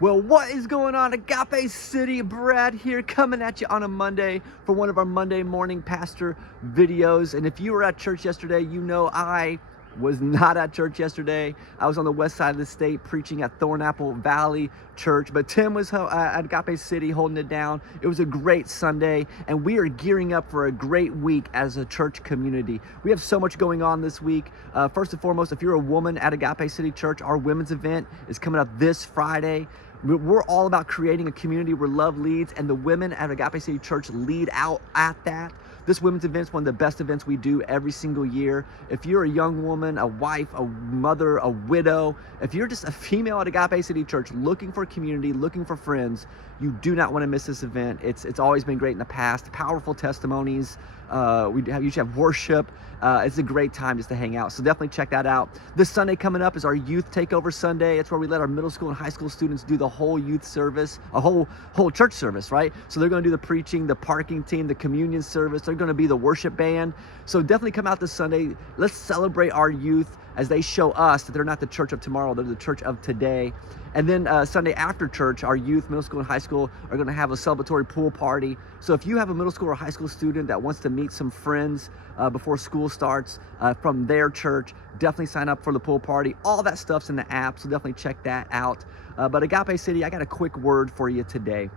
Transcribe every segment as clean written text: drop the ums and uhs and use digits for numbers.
Well, what is going on, Agape City? Brad here, coming at you on a Monday for one of our Monday morning pastor videos. And if you were at church yesterday, you know I was not at church yesterday. I was on the west side of the state preaching at Thornapple Valley Church, but Tim was at Agape City holding it down. It was a great Sunday, and we are gearing up for a great week as a church community. We have so much going on this week. First and foremost, if you're a woman at Agape City Church, our women's event is coming up this Friday. We're all about creating a community where love leads, and the women at Agape City Church lead out at that. This women's event is one of the best events we do every single year. If you're a young woman, a wife, a mother, a widow, if you're just a female at Agape City Church looking for a community, looking for friends, you do not want to miss this event. It's always been great in the past. Powerful testimonies. We usually have worship. It's a great time just to hang out. So definitely check that out. This Sunday coming up is our Youth Takeover Sunday. It's where we let our middle school and high school students do the whole youth service, a whole church service, right? So they're going to do the preaching, the parking team, the communion service. They're going to be the worship band. So definitely come out this Sunday. Let's celebrate our youth as they show us that they're not the church of tomorrow, they're the church of today. And then Sunday after church, our youth, middle school and high school are going to have a celebratory pool party. So if you have a middle school or high school student that wants to meet some friends before school starts from their church, definitely sign up for the pool party. All that stuff's in the app, so definitely check that out. But Agape City, I got a quick word for you today.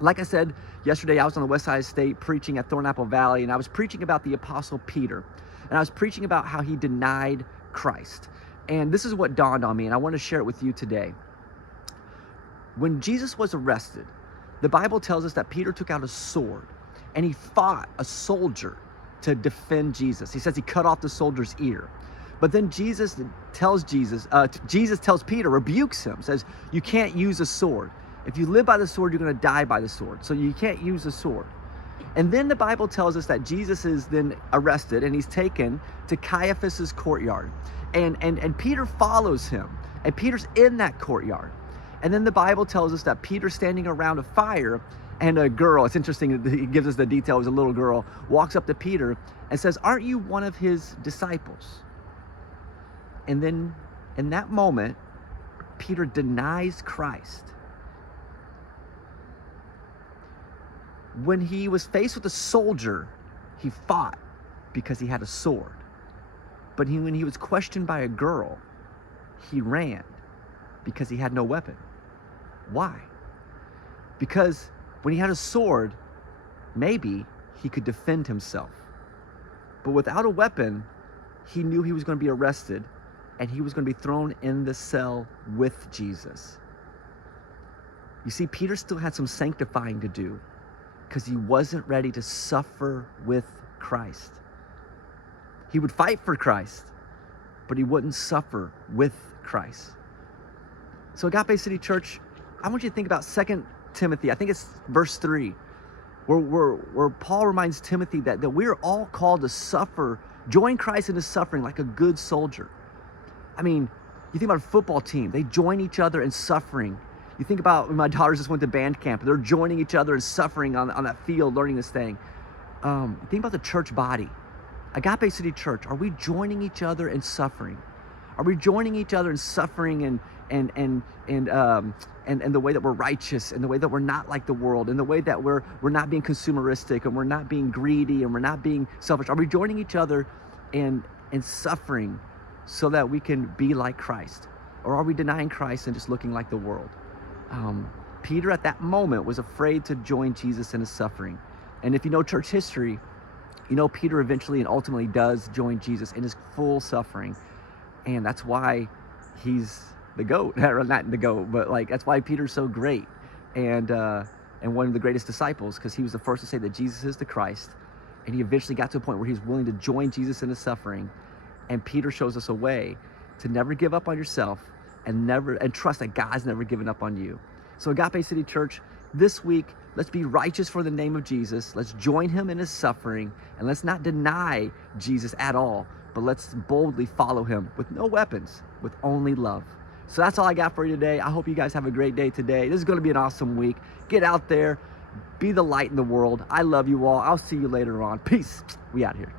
Like I said yesterday, I was on the west side of the state preaching at Thornapple Valley, and I was preaching about the Apostle Peter. And I was preaching about how he denied Christ. And this is what dawned on me, and I want to share it with you today. When Jesus was arrested, the Bible tells us that Peter took out a sword and he fought a soldier to defend Jesus. He says he cut off the soldier's ear. But then Jesus tells Peter, rebukes him, says, you can't use a sword. If you live by the sword, you're going to die by the sword. So you can't use a sword. And then the Bible tells us that Jesus is then arrested and he's taken to Caiaphas's courtyard. And Peter follows him. And Peter's in that courtyard. And then the Bible tells us that Peter's standing around a fire, and a girl, it's interesting, he gives us the detail, it was a little girl, walks up to Peter and says, aren't you one of his disciples? And then in that moment, Peter denies Christ. When he was faced with a soldier, he fought because he had a sword. But when he was questioned by a girl, he ran because he had no weapon. Why? Because when he had a sword, maybe he could defend himself. But without a weapon, he knew he was going to be arrested and he was going to be thrown in the cell with Jesus. You see, Peter still had some sanctifying to do because he wasn't ready to suffer with Christ. He would fight for Christ, but he wouldn't suffer with Christ. So Agape City Church, I want you to think about 2 Timothy, I think it's verse 3, where Paul reminds Timothy that we're all called to suffer, join Christ in his suffering like a good soldier. I mean, you think about a football team, they join each other in suffering. You think about when my daughters just went to band camp, they're joining each other in suffering on that field, learning this thing. Think about the church body. Agape City Church, are we joining each other in suffering? Are we joining each other in suffering and the way that we're righteous, and the way that we're not like the world, and the way that we're not being consumeristic, and we're not being greedy, and we're not being selfish? Are we joining each other in suffering so that we can be like Christ? Or are we denying Christ and just looking like the world? Peter at that moment was afraid to join Jesus in his suffering. And if you know church history, you know Peter eventually and ultimately does join Jesus in his full suffering. And that's why he's the GOAT. Not the GOAT, but that's why Peter's so great and one of the greatest disciples, because he was the first to say that Jesus is the Christ. And he eventually got to a point where he's willing to join Jesus in his suffering. And Peter shows us a way to never give up on yourself and trust that God's never given up on you. So Agape City Church, this week, let's be righteous for the name of Jesus. Let's join him in his suffering, and let's not deny Jesus at all, but let's boldly follow him with no weapons, with only love. So that's all I got for you today. I hope you guys have a great day today. This is going to be an awesome week. Get out there, be the light in the world. I love you all. I'll see you later on. Peace. We out here.